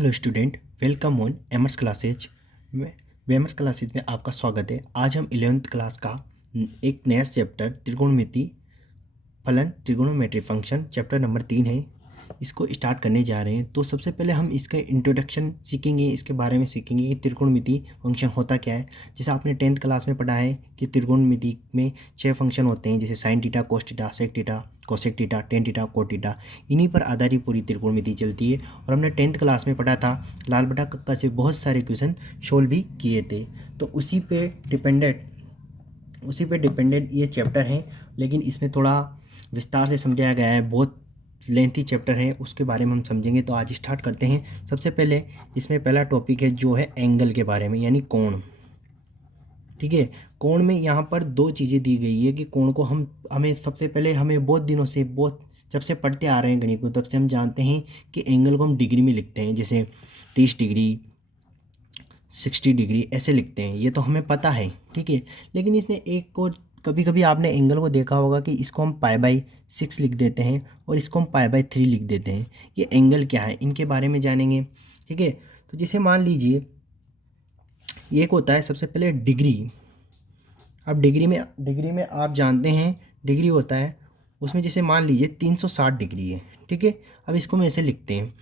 Hello student, welcome on Emmers classes में Emmers classes में आपका स्वागत है। आज हम 11th क्लास का एक नया चैप्टर त्रिकोणमिति फलन ट्रिगोनोमेट्री फंक्शन चैप्टर नंबर 3 है, इसको स्टार्ट करने जा रहे हैं। तो सबसे पहले हम इसका इंट्रोडक्शन सीखेंगे, इसके बारे में सीखेंगे कि त्रिकोणमिति फंक्शन होता क्या है। जैसे आपने 10th क्लास में पढ़ा है कि त्रिकोणमिति में 6 फंक्शन होते हैं, जैसे sine theta, cos theta, sec theta, cosec theta, tan theta, cot theta. इन्हीं पर आधारित पूरी त्रिकोणमिति चलती है। और हमने 10th क्लास में पढ़ा था, लाल बटा कक्का से बहुत सारे क्वेश्चन सोल्व भी किए थे। तो उसी पे डिपेंडेंट ये चैप्टर है, लेकिन इसमें थोड़ा विस्तार से समझाया गया है, बहुत लेंथी चैप्टर है, उसके बारे में हम समझेंगे। तो आज स्टार्ट करते हैं। सबसे पहले इसमें पहला टॉपिक है जो है एंगल के बारे में, यानी कोण। ठीक है, कोण में यहाँ पर दो चीज़ें दी गई है कि कोण को हमें सबसे पहले हमें बहुत दिनों से जब से पढ़ते आ रहे हैं गणित को, तब से हम जानते हैं कि एंगल को हम डिग्री में लिखते हैं, जैसे 30 डिग्री, 60 डिग्री ऐसे लिखते हैं, ये तो हमें पता है। ठीक है, लेकिन इसमें एक को कभी कभी आपने एंगल को देखा होगा कि इसको हम π/6 लिख देते हैं और इसको हम π/3 लिख देते हैं। ये एंगल क्या है, इनके बारे में जानेंगे। ठीक है, तो जैसे मान लीजिए ये एक होता है सबसे पहले डिग्री। अब डिग्री में आप जानते हैं डिग्री होता है, उसमें जैसे मान लीजिए 360 डिग्री है। ठीक है, अब इसको हम ऐसे लिखते हैं।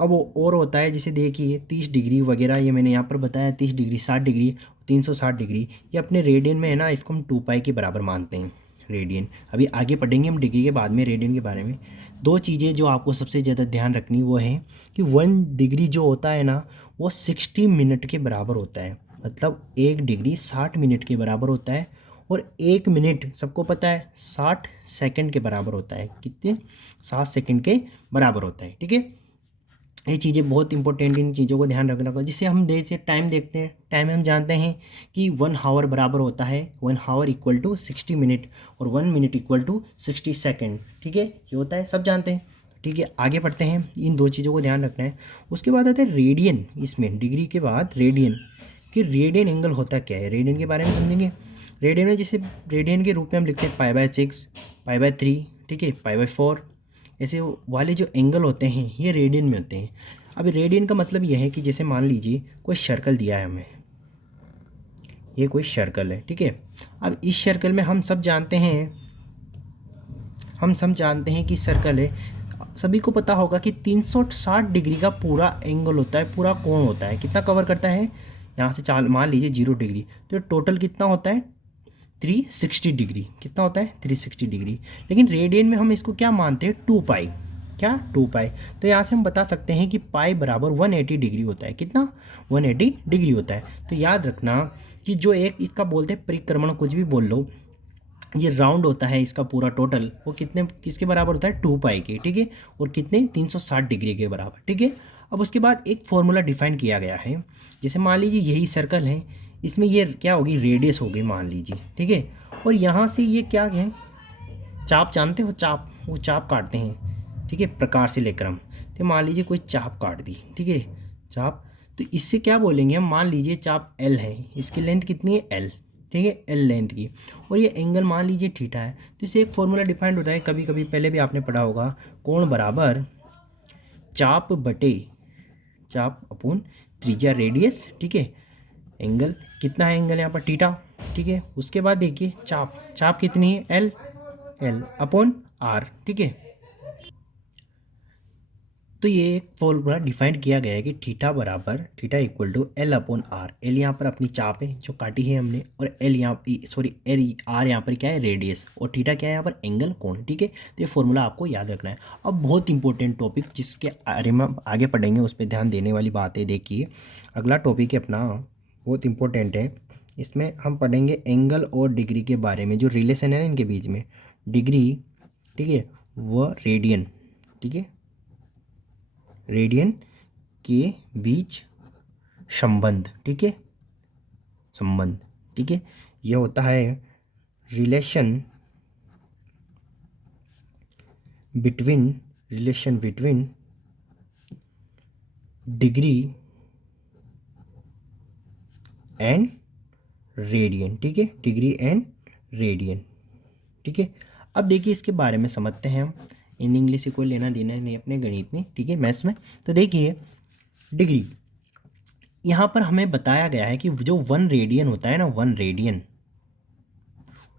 अब वो और होता है, जैसे देखिए 30 डिग्री वगैरह, ये मैंने यहाँ पर बताया 30 डिग्री, 60 डिग्री, 360 डिग्री। ये अपने रेडियन में है ना, इसको हम 2π के बराबर मानते हैं, रेडियन। अभी आगे पढ़ेंगे हम डिग्री के बाद में रेडियन के बारे में। दो चीज़ें जो आपको सबसे ज़्यादा ध्यान रखनी वो है कि 1 डिग्री जो होता है ना, वो 60 मिनट के बराबर होता है। मतलब 1 डिग्री 60 मिनट के बराबर होता है। और 1 मिनट सबको पता है 60 सेकंड के बराबर होता है। कितने? 60 सेकंड के बराबर होता है। ठीक है, ये चीज़ें बहुत इंपॉर्टेंट, इन चीज़ों को ध्यान रखना होगा। जिससे हम जैसे टाइम देखते हैं, टाइम हम जानते हैं कि 1 आवर बराबर होता है 1 आवर इक्वल टू 60 मिनट और 1 मिनट इक्वल टू 60 सेकेंड। ठीक है, ये होता है, सब जानते हैं। ठीक है, आगे बढ़ते हैं, इन दो चीज़ों को ध्यान रखना है। उसके बाद आता है रेडियन। इसमें डिग्री के बाद रेडियन, कि रेडियन एंगल होता क्या है, रेडियन के बारे में समझेंगे। रेडियन में जैसे रेडियन के रूप में हम लिखते हैं π/6, π/3, ठीक है, π/4, ऐसे वाले जो एंगल होते हैं ये रेडियन में होते हैं। अब रेडियन का मतलब यह है कि जैसे मान लीजिए कोई सर्कल दिया है हमें, ये कोई सर्कल है। ठीक है, अब इस सर्कल में हम सब जानते हैं कि सर्कल है, सभी को पता होगा कि 360 डिग्री का पूरा एंगल होता है, पूरा कोण होता है। कितना कवर करता है, यहाँ से मान लीजिए 0 डिग्री, तो टोटल कितना होता है 360 डिग्री। कितना होता है 360 डिग्री। लेकिन रेडियन में हम इसको क्या मानते हैं 2π, क्या 2π। तो यहाँ से हम बता सकते हैं कि पाई बराबर 180 डिग्री होता है। कितना? 180 डिग्री होता है। तो याद रखना कि जो एक इसका बोलते हैं परिक्रमण, कुछ भी बोल लो, ये राउंड होता है, इसका पूरा टोटल वो किसके बराबर होता है 2π के। ठीक है, और कितने 360 डिग्री के बराबर। ठीक है, अब उसके बाद एक फॉर्मूला डिफाइन किया गया है। जैसे मान लीजिए यही सर्कल है, इसमें ये क्या होगी, रेडियस होगी मान लीजिए। ठीक है, और यहाँ से ये क्या है, चाप जानते हो, चाप, वो चाप काटते हैं। ठीक है, प्रकार से लेकर हम, तो मान लीजिए कोई चाप काट दी। ठीक है, चाप, तो इससे क्या बोलेंगे हम, मान लीजिए चाप L है, इसकी लेंथ कितनी है L। ठीक है, L लेंथ की, और ये एंगल मान लीजिए थीटा है। तो इससे एक फॉर्मूला डिफाइंड होता है, कभी कभी पहले भी आपने पढ़ा होगा, कोण बराबर चाप बटे चाप अपून त्रिज्या रेडियस। ठीक है, एंगल कितना है, एंगल यहाँ पर थीटा। ठीक है, उसके बाद देखिए चाप कितनी है L अपॉन R। ठीक है, तो ये एक फॉर्मूला डिफाइंड किया गया है कि theta equal to L upon R। L यहाँ पर अपनी चाप है जो काटी है हमने, और L यहाँ R यहाँ पर क्या है, रेडियस, और थीटा क्या है यहाँ पर, एंगल, कोण। ठीक है, तो ये फॉर्मूला आपको याद रखना है। अब बहुत इंपॉर्टेंट टॉपिक जिसके बारे में आगे पढ़ेंगे, उस पर ध्यान देने वाली बात है। देखिए अगला टॉपिक है अपना, बहुत इंपॉर्टेंट है। इसमें हम पढ़ेंगे एंगल और डिग्री के बारे में, जो रिलेशन है ना इनके बीच में, डिग्री, ठीक है, व रेडियन। ठीक है, रेडियन के बीच संबंध। ठीक है, संबंध। ठीक है, यह होता है relation between degree and radian. ठीक है, डिग्री एंड रेडियन। ठीक है, अब देखिए इसके बारे में समझते हैं हम। इन इंग्लिश से कोई लेना देना नहीं अपने गणित में, ठीक है, मैथ्स में। तो देखिए डिग्री। यहाँ पर हमें बताया गया है कि जो 1 रेडियन होता है ना, 1 रेडियन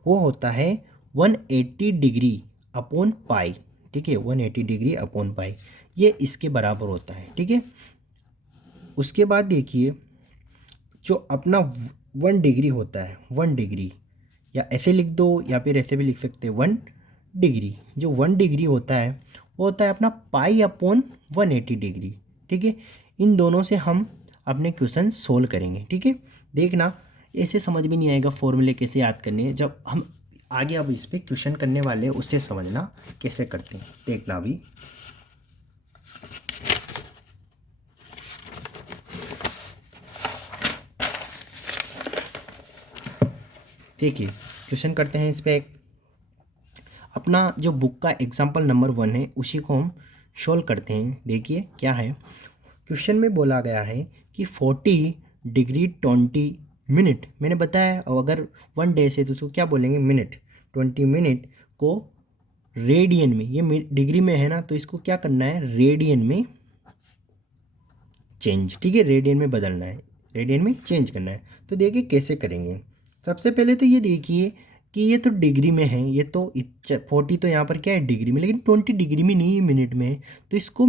वो होता है 180 डिग्री अपॉन पाई। ठीक है, 180 डिग्री अपॉन पाई, ये इसके बराबर होता है। ठीक है, उसके बाद देखिए जो अपना 1 डिग्री होता है, 1 डिग्री, या ऐसे लिख दो या फिर ऐसे भी लिख सकते हैं 1 डिग्री। जो 1 डिग्री होता है वो होता है अपना पाई अपॉन 180 डिग्री। ठीक है, इन दोनों से हम अपने क्वेश्चन सोल्व करेंगे। ठीक है, देखना ऐसे समझ में नहीं आएगा फॉर्मूले कैसे याद करने हैं, जब हम आगे अब इस पर क्वेश्चन करने वाले हैं उससे समझना कैसे करते हैं। देखना अभी देखिए क्वेश्चन करते हैं इस पर। अपना जो बुक का एग्जाम्पल नंबर 1 है उसी को हम सोल्व करते हैं। देखिए क्या है, क्वेश्चन में बोला गया है कि 40 डिग्री 20 मिनट, मैंने बताया और अगर 1 डे से तो उसको क्या बोलेंगे, मिनट। 20 मिनट को रेडियन में, ये डिग्री में है ना तो इसको क्या करना है, रेडियन में चेंज। ठीक है, रेडियन में बदलना है, रेडियन में चेंज करना है। तो देखिए कैसे करेंगे। सबसे पहले तो ये देखिए कि ये तो डिग्री में है, ये तो 40 तो यहाँ पर क्या है डिग्री में, लेकिन 20 डिग्री में नहीं है, मिनट में है। तो इसको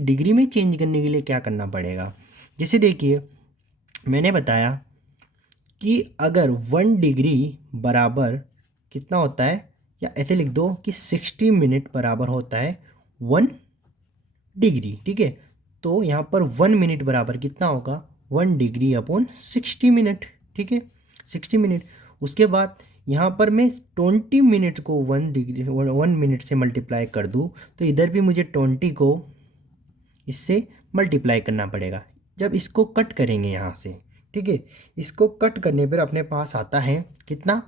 डिग्री में चेंज करने के लिए क्या करना पड़ेगा। जैसे देखिए मैंने बताया कि अगर 1 डिग्री बराबर कितना होता है, या ऐसे लिख दो कि 60 मिनट बराबर होता है 1 डिग्री। ठीक है, तो यहाँ पर 1 मिनट बराबर कितना होगा, 1 डिग्री अपॉन 60 मिनट। ठीक है, 60 मिनट। उसके बाद यहाँ पर मैं 20 मिनट को 1 मिनट से मल्टीप्लाई कर दूँ तो इधर भी मुझे 20 को इससे मल्टीप्लाई करना पड़ेगा। जब इसको कट करेंगे यहाँ से, ठीक है, इसको कट करने पर अपने पास आता है कितना,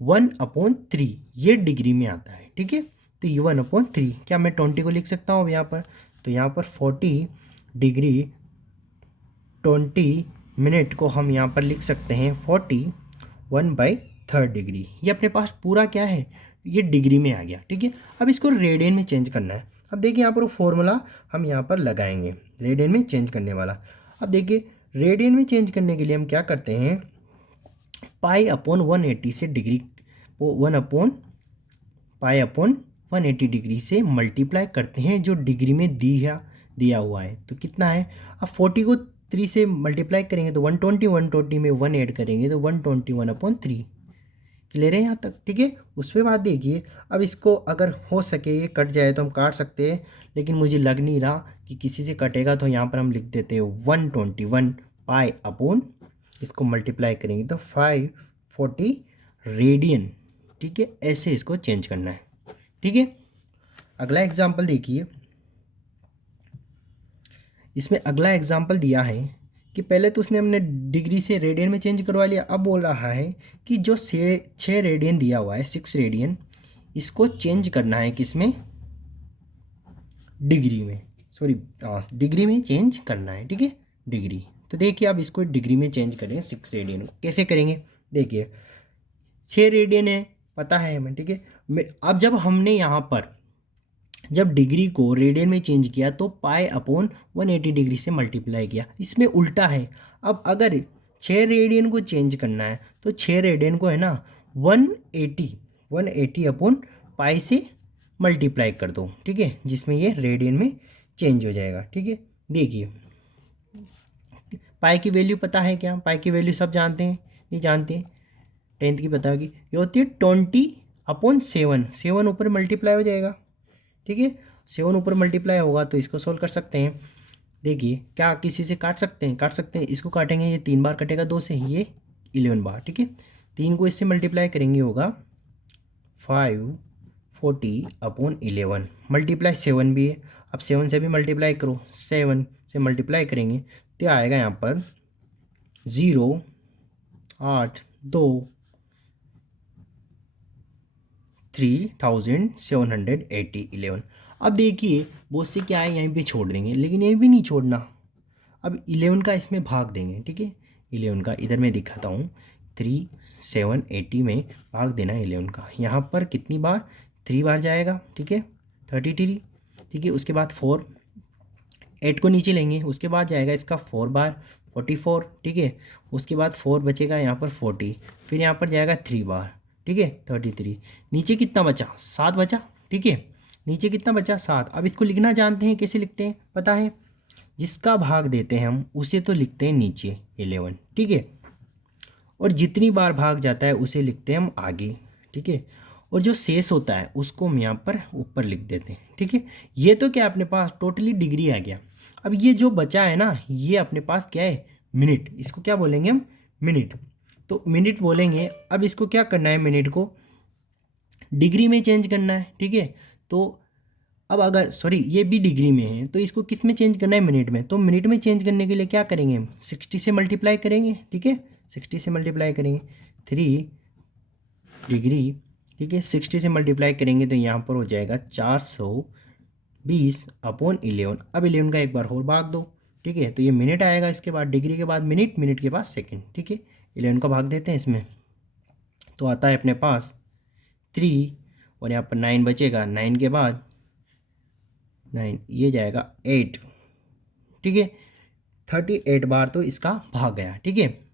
1/3, ये डिग्री में आता है। ठीक है, तो ये 1/3, क्या मैं 20 को लिख सकता हूँ यहाँ पर, तो यहाँ पर 40 डिग्री 20 मिनट को हम यहाँ पर लिख सकते हैं 41/3 डिग्री। ये अपने पास पूरा क्या है, ये डिग्री में आ गया। ठीक है, अब इसको रेडियन में चेंज करना है। अब देखिए यहाँ पर वो फॉर्मूला हम यहाँ पर लगाएंगे रेडियन में चेंज करने वाला। अब देखिए रेडियन में चेंज करने के लिए हम क्या करते हैं, पाई अपॉन 180 से डिग्री वो 1/पाई/180 डिग्री से मल्टीप्लाई करते हैं जो डिग्री में दिया हुआ है। तो कितना है, अब 40 को 3 से मल्टीप्लाई करेंगे तो 120 में 1 ऐड करेंगे तो 121/3। क्लियर है यहाँ तक। ठीक है, उसके बाद देखिए अब इसको अगर हो सके ये कट जाए तो हम काट सकते हैं, लेकिन मुझे लग नहीं रहा कि किसी से कटेगा, तो यहाँ पर हम लिख देते हैं 121 पाई अपॉन, इसको मल्टीप्लाई करेंगे तो 540 रेडियन। ठीक है, ऐसे इसको चेंज करना है। ठीक है, अगला एग्जाम्पल देखिए। इसमें अगला एग्जाम्पल दिया है कि पहले तो उसने हमने डिग्री से रेडियन में चेंज करवा लिया, अब बोल रहा है कि जो 6 रेडियन दिया हुआ है, 6 रेडियन, इसको चेंज करना है किसमें, डिग्री में, डिग्री में चेंज करना है। ठीक है, डिग्री। तो देखिए अब इसको डिग्री में चेंज करें 6 रेडियन को, कैसे करेंगे। देखिए 6 रेडियन है पता है हमें। ठीक है, अब जब हमने यहाँ पर जब डिग्री को रेडियन में चेंज किया तो पाई अपॉन 180 डिग्री से मल्टीप्लाई किया, इसमें उल्टा है। अब अगर 6 रेडियन को चेंज करना है तो 6 रेडियन को है ना 180 अपॉन पाई से मल्टीप्लाई कर दो। ठीक है, जिसमें ये रेडियन में चेंज हो जाएगा। ठीक है, देखिए पाई की वैल्यू पता है क्या, पाई की वैल्यू सब जानते हैं, नहीं जानते, 10th की पता होगी, ये होती है 20/7। 7 ऊपर मल्टीप्लाई हो जाएगा। ठीक है, 7 ऊपर मल्टीप्लाई होगा तो इसको सोल्व कर सकते हैं। देखिए क्या किसी से काट सकते हैं, काट सकते हैं, इसको काटेंगे, ये 3 बार कटेगा 2 से, ये 11 बार। ठीक है, 3 को इससे मल्टीप्लाई करेंगे होगा 540/11, मल्टीप्लाई 7 भी है, अब 7 से भी मल्टीप्लाई करो, 7 से मल्टीप्लाई करेंगे तो आएगा यहाँ पर 0 8 2 3780 अब देखिए बहुत से क्या है, यहीं पे छोड़ देंगे, लेकिन यहीं भी नहीं छोड़ना, अब 11 का इसमें भाग देंगे। ठीक है, 11 का इधर मैं दिखाता हूँ, 3780 में भाग देना 11 का, यहाँ पर कितनी बार, 3 बार जाएगा। ठीक है, 33। ठीक है, उसके बाद 4 8 को नीचे लेंगे, उसके बाद जाएगा इसका 4 बार 44, ठीक है। उसके बाद 4 बचेगा यहाँ पर 40, फिर यहाँ पर जाएगा 3 बार, ठीक है 33। नीचे कितना बचा, 7 बचा, ठीक है। नीचे कितना बचा, 7। अब इसको लिखना जानते हैं, कैसे लिखते हैं पता है, जिसका भाग देते हैं हम उसे तो लिखते हैं नीचे 11, ठीक है। और जितनी बार भाग जाता है उसे लिखते हैं हम आगे, ठीक है। और जो शेष होता है उसको हम यहाँ पर ऊपर लिख देते हैं, ठीक है। ये तो क्या अपने पास टोटली डिग्री आ गया। अब ये जो बचा है ना, ये अपने पास क्या है, मिनट। इसको क्या बोलेंगे हम, मिनट। तो मिनट बोलेंगे। अब इसको क्या करना है, मिनट को डिग्री में चेंज करना है, ठीक है। तो अब अगर सॉरी ये भी डिग्री में है तो इसको किस में चेंज करना है, मिनट में। तो मिनट में चेंज करने के लिए क्या करेंगे हम, 60 से मल्टीप्लाई करेंगे, ठीक है। 60 से मल्टीप्लाई करेंगे 3 डिग्री, ठीक है। 60 से मल्टीप्लाई करेंगे तो यहाँ पर हो जाएगा 420/11। अब 11 का एक बार और भाग दो, ठीक है। तो ये मिनट आएगा, इसके बाद डिग्री के बाद मिनट, मिनट के बाद सेकेंड, ठीक है। 11 का भाग देते हैं इसमें, तो आता है अपने पास 3, और यहाँ पर 9 बचेगा, 9 के बाद 9 ये जाएगा 8, ठीक है। 38 बार तो इसका भाग गया, ठीक है।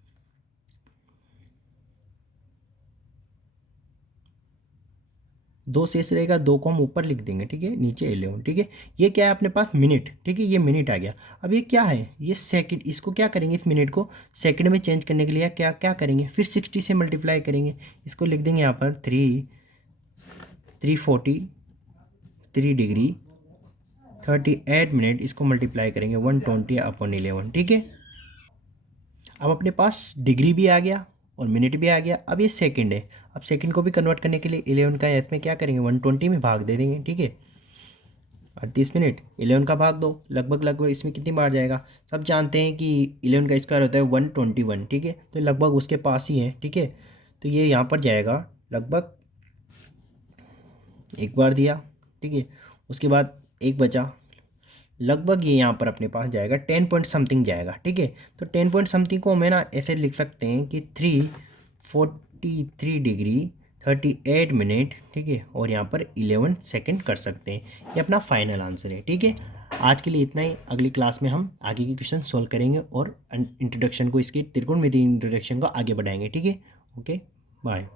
दो शेष रहेगा, 2 को हम ऊपर लिख देंगे, ठीक है, नीचे 11, ठीक है। ये क्या है अपने पास, मिनट, ठीक है। ये मिनट आ गया। अब ये क्या है, ये सेकंड। इसको क्या करेंगे, इस मिनट को सेकंड में चेंज करने के लिए क्या क्या करेंगे, फिर 60 से मल्टीप्लाई करेंगे। इसको लिख देंगे यहाँ पर 343 डिग्री 38 मिनट। इसको मल्टीप्लाई करेंगे 120/11, ठीक है। अब अपने पास डिग्री भी आ गया और मिनट भी आ गया। अब ये सेकंड है। अब सेकंड को भी कन्वर्ट करने के लिए 11 का इसमें क्या करेंगे, 120 में भाग दे देंगे, ठीक है। 38 मिनट 11 का भाग दो, लगभग लगभग इसमें कितनी बार जाएगा। सब जानते हैं कि 11 का स्क्वायर होता है 121, ठीक है। तो लगभग उसके पास ही है, ठीक है। तो ये यहाँ पर जाएगा लगभग एक बार दिया, ठीक है। उसके बाद एक बचा, लगभग ये यहाँ पर अपने पास जाएगा 10 पॉइंट समथिंग जाएगा, ठीक है। तो 10 पॉइंट समथिंग को हमें ना ऐसे लिख सकते हैं कि 343 डिग्री 38 मिनट, ठीक है। और यहाँ पर 11 सेकंड कर सकते हैं। ये अपना फाइनल आंसर है, ठीक है। आज के लिए इतना ही। अगली क्लास में हम आगे के क्वेश्चन सॉल्व करेंगे और इंट्रोडक्शन को, इसके त्रिकोणमिति इंट्रोडक्शन को आगे बढ़ाएंगे, ठीक है। Okay, bye.